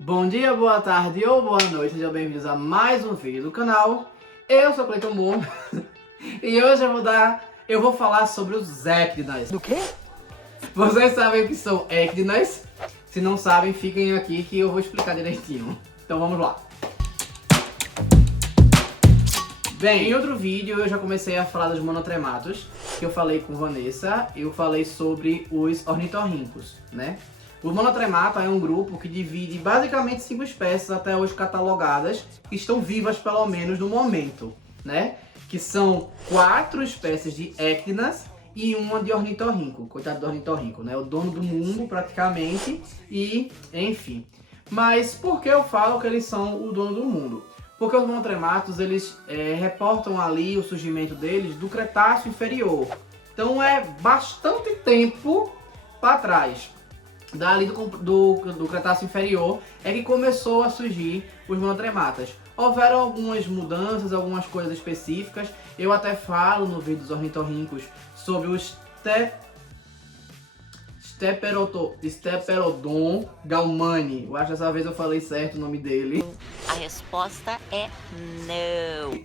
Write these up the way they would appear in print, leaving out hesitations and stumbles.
Bom dia, boa tarde ou boa noite, sejam bem-vindos a mais um vídeo do canal. Eu sou Cleiton Moore e hoje eu vou falar sobre os Ecdinas. Do quê? Vocês sabem o que são Ecdinas? Se não sabem, fiquem aqui que eu vou explicar direitinho. Então vamos lá. Bem, em outro vídeo eu já comecei a falar dos monotrematos, que eu falei com Vanessa, eu falei sobre os ornitorrincos, né? O monotremato é um grupo que divide basicamente 5 espécies até hoje catalogadas, que estão vivas pelo menos no momento, né? Que são 4 espécies de Ecdinas e uma de ornitorrinco, coitado do ornitorrinco, né? O dono do mundo praticamente e enfim. Mas por que eu falo que eles são o dono do mundo? Porque os monotrematos, eles reportam ali o surgimento deles do Cretáceo inferior. Então é bastante tempo para trás. Dali do Cretáceo inferior é que começou a surgir os monotrematas. Houveram algumas mudanças, algumas coisas específicas. Eu até falo no vídeo dos ornitorrincos sobre o Steperodon galmani. Eu acho que dessa vez eu falei certo o nome dele. A resposta é não.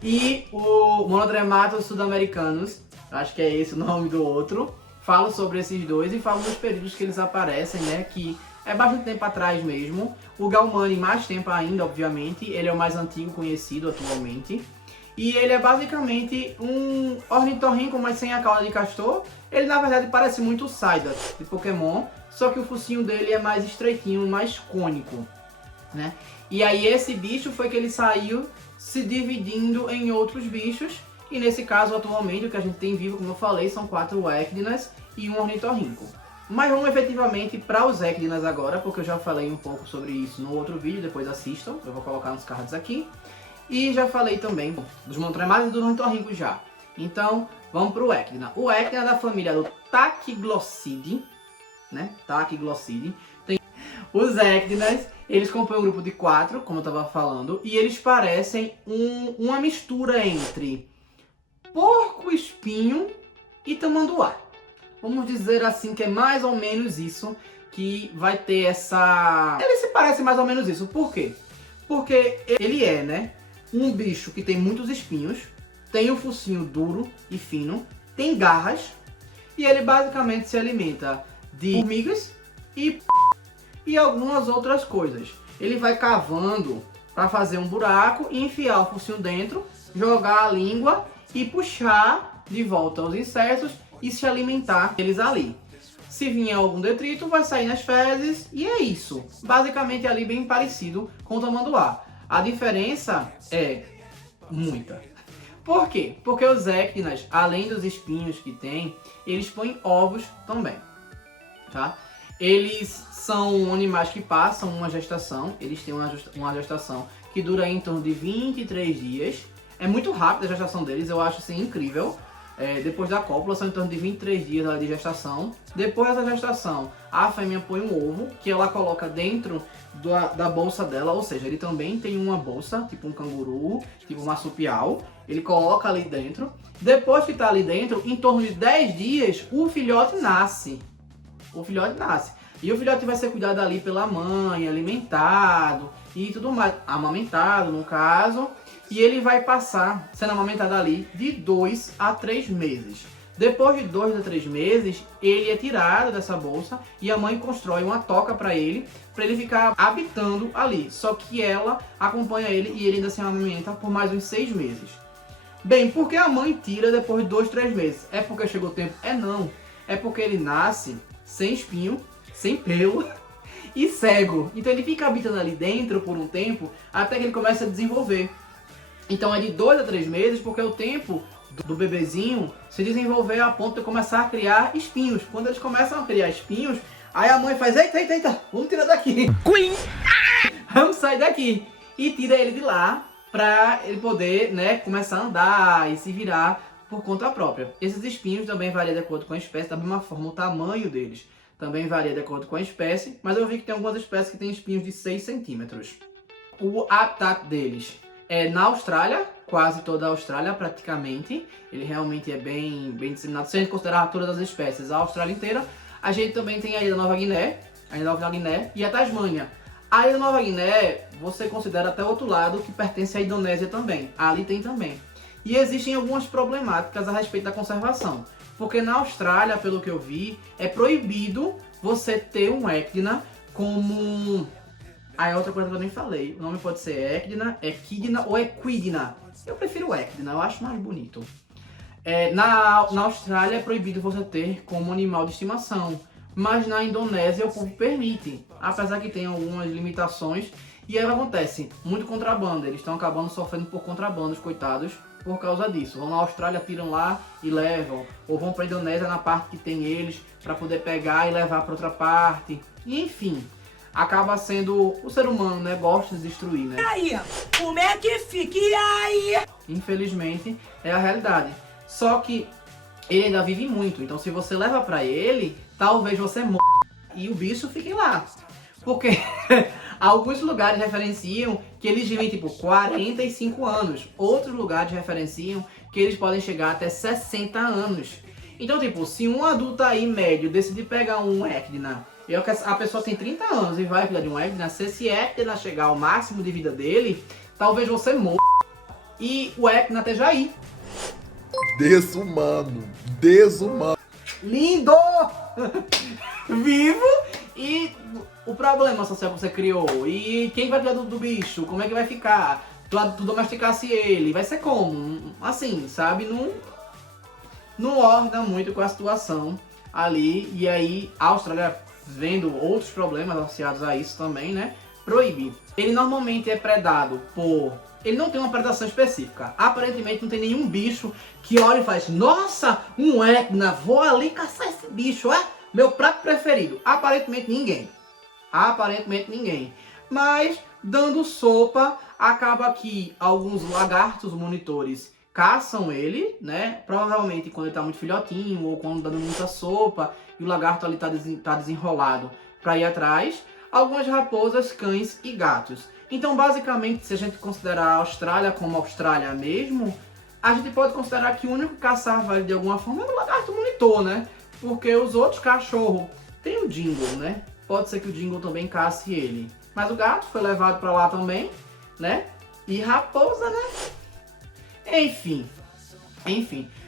E o Monotrematus sudamericanus, acho que é esse o nome do outro. Falo sobre esses dois e falo dos períodos que eles aparecem, né? Que é bastante tempo atrás mesmo. O galmani mais tempo ainda, obviamente. Ele é o mais antigo conhecido atualmente. E ele é basicamente um ornitorrinco, mas sem a cauda de castor. Ele na verdade parece muito o Psyduck de Pokémon, só que o focinho dele é mais estreitinho, mais cônico, né? E aí esse bicho foi que ele saiu se dividindo em outros bichos. E nesse caso, atualmente, o que a gente tem vivo, como eu falei, são 4 Ecdinas e um ornitorrinco. Mas vamos efetivamente para os Ecdinas agora, porque eu já falei um pouco sobre isso no outro vídeo, depois assistam, eu vou colocar nos cards aqui. E já falei também dos monotrematos e do ornitorrinco já. Então, vamos para o Ecdina. O Ecdina é da família do Tachyglossidae, né? Tachyglossidae. Tem os Ecdinas, eles compõem um grupo de 4, como eu estava falando, e eles parecem uma mistura entre porco-espinho e tamanduá. Vamos dizer assim que é mais ou menos isso que vai ter essa... Ele se parece mais ou menos isso. Por quê? Porque ele é, né, um bicho que tem muitos espinhos, tem um focinho duro e fino, tem garras, e ele basicamente se alimenta de formigas e algumas outras coisas. Ele vai cavando para fazer um buraco e enfiar o focinho dentro, jogar a língua e puxar de volta os insetos e se alimentar deles ali. Se vier algum detrito, vai sair nas fezes e é isso. Basicamente ali bem parecido com o tamanduá. A diferença é muita. Por quê? Porque os Ecdinas, além dos espinhos que tem, eles põem ovos também, tá? Eles são animais que passam uma gestação, eles têm uma gestação que dura em torno de 23 dias. É muito rápida a gestação deles, eu acho assim incrível. Depois da cópula são em torno de 23 dias de gestação. Depois da gestação, a fêmea põe um ovo que ela coloca dentro da bolsa dela, ou seja, ele também tem uma bolsa, tipo um canguru, tipo um marsupial. Ele coloca ali dentro. Depois que está ali dentro, em torno de 10 dias, o filhote nasce. O filhote nasce. E o filhote vai ser cuidado ali pela mãe, alimentado e tudo mais. Amamentado, no caso. E ele vai passar sendo amamentado ali de 2 a 3 meses. Depois de 2 a 3 meses, ele é tirado dessa bolsa e a mãe constrói uma toca para ele ficar habitando ali. Só que ela acompanha ele e ele ainda se amamenta por mais uns 6 meses. Bem, por que a mãe tira depois de 2, 3 meses? É porque chegou o tempo? É não. É porque ele nasce sem espinho, sem pelo e cego. Então ele fica habitando ali dentro por um tempo até que ele começa a desenvolver. Então é de 2 a 3 meses, porque é o tempo do bebezinho se desenvolver a ponto de começar a criar espinhos. Quando eles começam a criar espinhos, aí a mãe faz, eita, vamos tirar daqui. Queen! Vamos sair daqui. E tira ele de lá para ele poder, né, começar a andar e se virar por conta própria. Esses espinhos também variam de acordo com a espécie, da mesma forma o tamanho deles também varia de acordo com a espécie, mas eu vi que tem algumas espécies que têm espinhos de 6 centímetros. O habitat deles é na Austrália, quase toda a Austrália praticamente. Ele realmente é bem disseminado. Se a gente considerar todas as espécies, a Austrália inteira. A gente também tem aí a Nova Guiné e a Tasmânia. Aí na Nova Guiné, você considera até o outro lado que pertence à Indonésia também. Ali tem também. E existem algumas problemáticas a respeito da conservação. Porque na Austrália, pelo que eu vi, é proibido você ter um Ecdna como... Aí outra coisa que eu nem falei. O nome pode ser Ecdna, Equidna ou Equidna. Eu prefiro o Ecdna, eu acho mais bonito. Na Austrália é proibido você ter como animal de estimação. Mas na Indonésia o povo permite. Apesar que tem algumas limitações. E aí o que acontece? Muito contrabando. Eles estão acabando sofrendo por contrabando, os coitados, por causa disso. Vão na Austrália, tiram lá e levam. Ou vão para a Indonésia na parte que tem eles, para poder pegar e levar para outra parte. E, enfim, acaba sendo... O ser humano, né, gosta de destruir, né? E aí? Como é que fica? E aí? Infelizmente, é a realidade. Só que ele ainda vive muito. Então, se você leva para ele, talvez você morra e o bicho fique lá. Porque alguns lugares referenciam que eles vivem tipo 45 anos. Outros lugares referenciam que eles podem chegar até 60 anos. Então, tipo, se um adulto aí médio decidir pegar um Ecdna, a pessoa tem 30 anos e vai cuidar de um Ecdna, se esse Ecdna chegar ao máximo de vida dele, talvez você morra e o Ecdna esteja aí. Desumano. Desumano. Lindo! Vivo e o problema social que você criou. E quem vai cuidar do bicho? Como é que vai ficar? Tu domesticasse ele, vai ser como? Assim, sabe? Não orna muito com a situação ali. E aí a Austrália, vendo outros problemas associados a isso também, né? Proíbe. Ele normalmente é predado por... Ele não tem uma predação específica. Aparentemente não tem nenhum bicho que olha e faz: nossa, um Ecdna, vou ali caçar esse bicho, é meu prato preferido. Aparentemente ninguém. Aparentemente ninguém. Mas, dando sopa, acaba que alguns lagartos monitores caçam ele, né? Provavelmente quando ele tá muito filhotinho ou quando dando muita sopa e o lagarto ali tá desenrolado para ir atrás. Algumas raposas, cães e gatos. Então, basicamente, se a gente considerar a Austrália como Austrália mesmo, a gente pode considerar que o único que caçava ele de alguma forma era o lagarto monitor, né? Porque os outros cachorros, tem o Dingo, né? Pode ser que o Dingo também casse ele. Mas o gato foi levado pra lá também, né? E raposa, né? Enfim.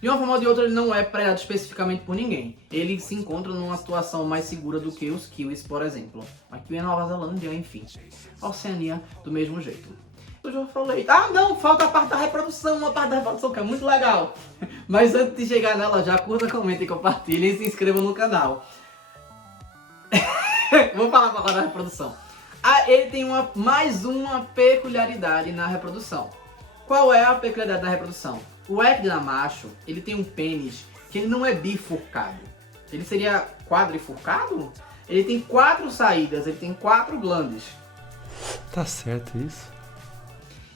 De uma forma ou de outra, ele não é predado especificamente por ninguém. Ele se encontra numa situação mais segura do que os kiwis, por exemplo. Aqui em Nova Zelândia, enfim. Oceania, do mesmo jeito. Eu já falei. Ah, não! Falta a parte da reprodução. Uma parte da reprodução que é muito legal. Mas antes de chegar nela, já curta, comentem, compartilhem e se inscrevam no canal. Vou falar para da reprodução. Ele tem mais uma peculiaridade na reprodução. Qual é a peculiaridade da reprodução? O Ecdna macho, ele tem um pênis que ele não é bifurcado. Ele seria quadrifurcado? Ele tem 4 saídas, ele tem 4 glândes. Tá certo isso?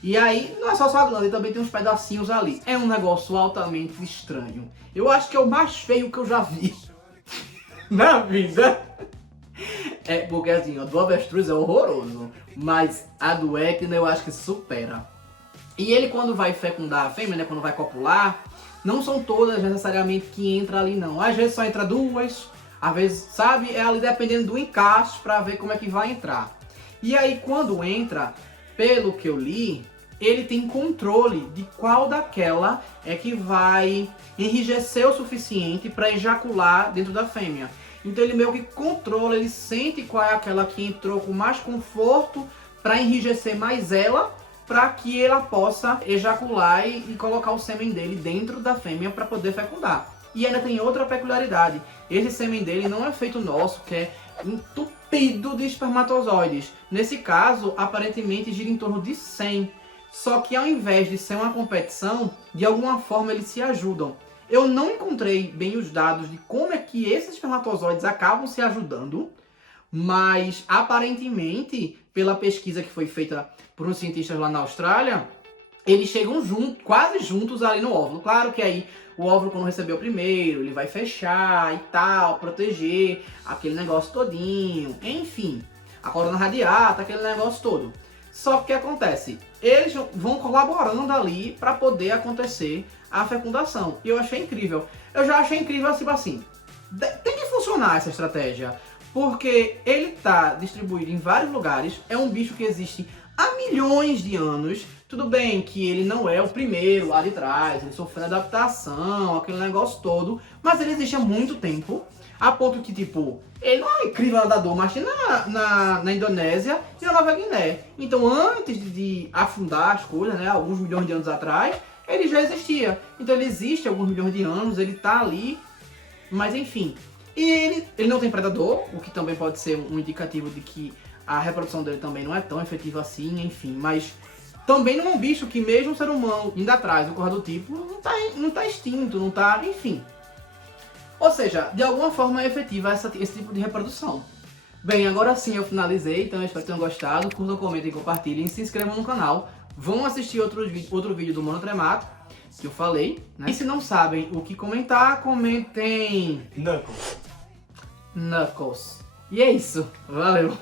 E aí, não é só a glândula, ele também tem uns pedacinhos ali. É um negócio altamente estranho. Eu acho que é o mais feio que eu já vi na vida. É, porque assim, a do avestruz é horroroso, mas a do Ecdna eu acho que supera. E ele, quando vai fecundar a fêmea, né, quando vai copular, não são todas necessariamente que entra ali não. Às vezes só entra 2, às vezes, sabe, é ali dependendo do encaixe para ver como é que vai entrar. E aí quando entra, pelo que eu li, ele tem controle de qual daquela é que vai enrijecer o suficiente para ejacular dentro da fêmea. Então ele meio que controla, ele sente qual é aquela que entrou com mais conforto para enrijecer mais ela, para que ela possa ejacular e colocar o sêmen dele dentro da fêmea para poder fecundar. E ainda tem outra peculiaridade, esse sêmen dele não é feito nosso, que é entupido de espermatozoides. Nesse caso, aparentemente gira em torno de 100. Só que ao invés de ser uma competição, de alguma forma eles se ajudam. Eu não encontrei bem os dados de como é que esses espermatozoides acabam se ajudando, mas aparentemente, pela pesquisa que foi feita por uns cientistas lá na Austrália, eles chegam quase juntos ali no óvulo. Claro que aí o óvulo, quando recebeu o primeiro, ele vai fechar e tal, proteger aquele negócio todinho, enfim, a coluna radiata, aquele negócio todo. Só que o que acontece? Eles vão colaborando ali para poder acontecer a fecundação. E eu achei incrível. Eu já achei incrível, tipo assim, tem que funcionar essa estratégia. Porque ele tá distribuído em vários lugares, é um bicho que existe há milhões de anos. Tudo bem que ele não é o primeiro lá de trás, ele sofreu adaptação, aquele negócio todo, mas ele existe há muito tempo, a ponto que, tipo, ele não é um incrível nadador, mas tem na Indonésia e na Nova Guiné. Então, antes de afundar as coisas, né, alguns milhões de anos atrás, ele já existia. Então, ele existe há alguns milhões de anos, ele tá ali, mas enfim. E ele não tem predador, o que também pode ser um indicativo de que a reprodução dele também não é tão efetiva assim, enfim. Mas também não é um bicho que mesmo o ser humano indo atrás, ou coisa do tipo, não tá extinto, não tá, enfim. Ou seja, de alguma forma é efetiva esse tipo de reprodução. Bem, agora sim eu finalizei, então eu espero que tenham gostado. Curtam, comentem, compartilhem, se inscrevam no canal. Vão assistir outro vídeo do Mano Tremato, que eu falei, né? E se não sabem o que comentar, comentem... Knuckles. Knuckles. E é isso. Valeu.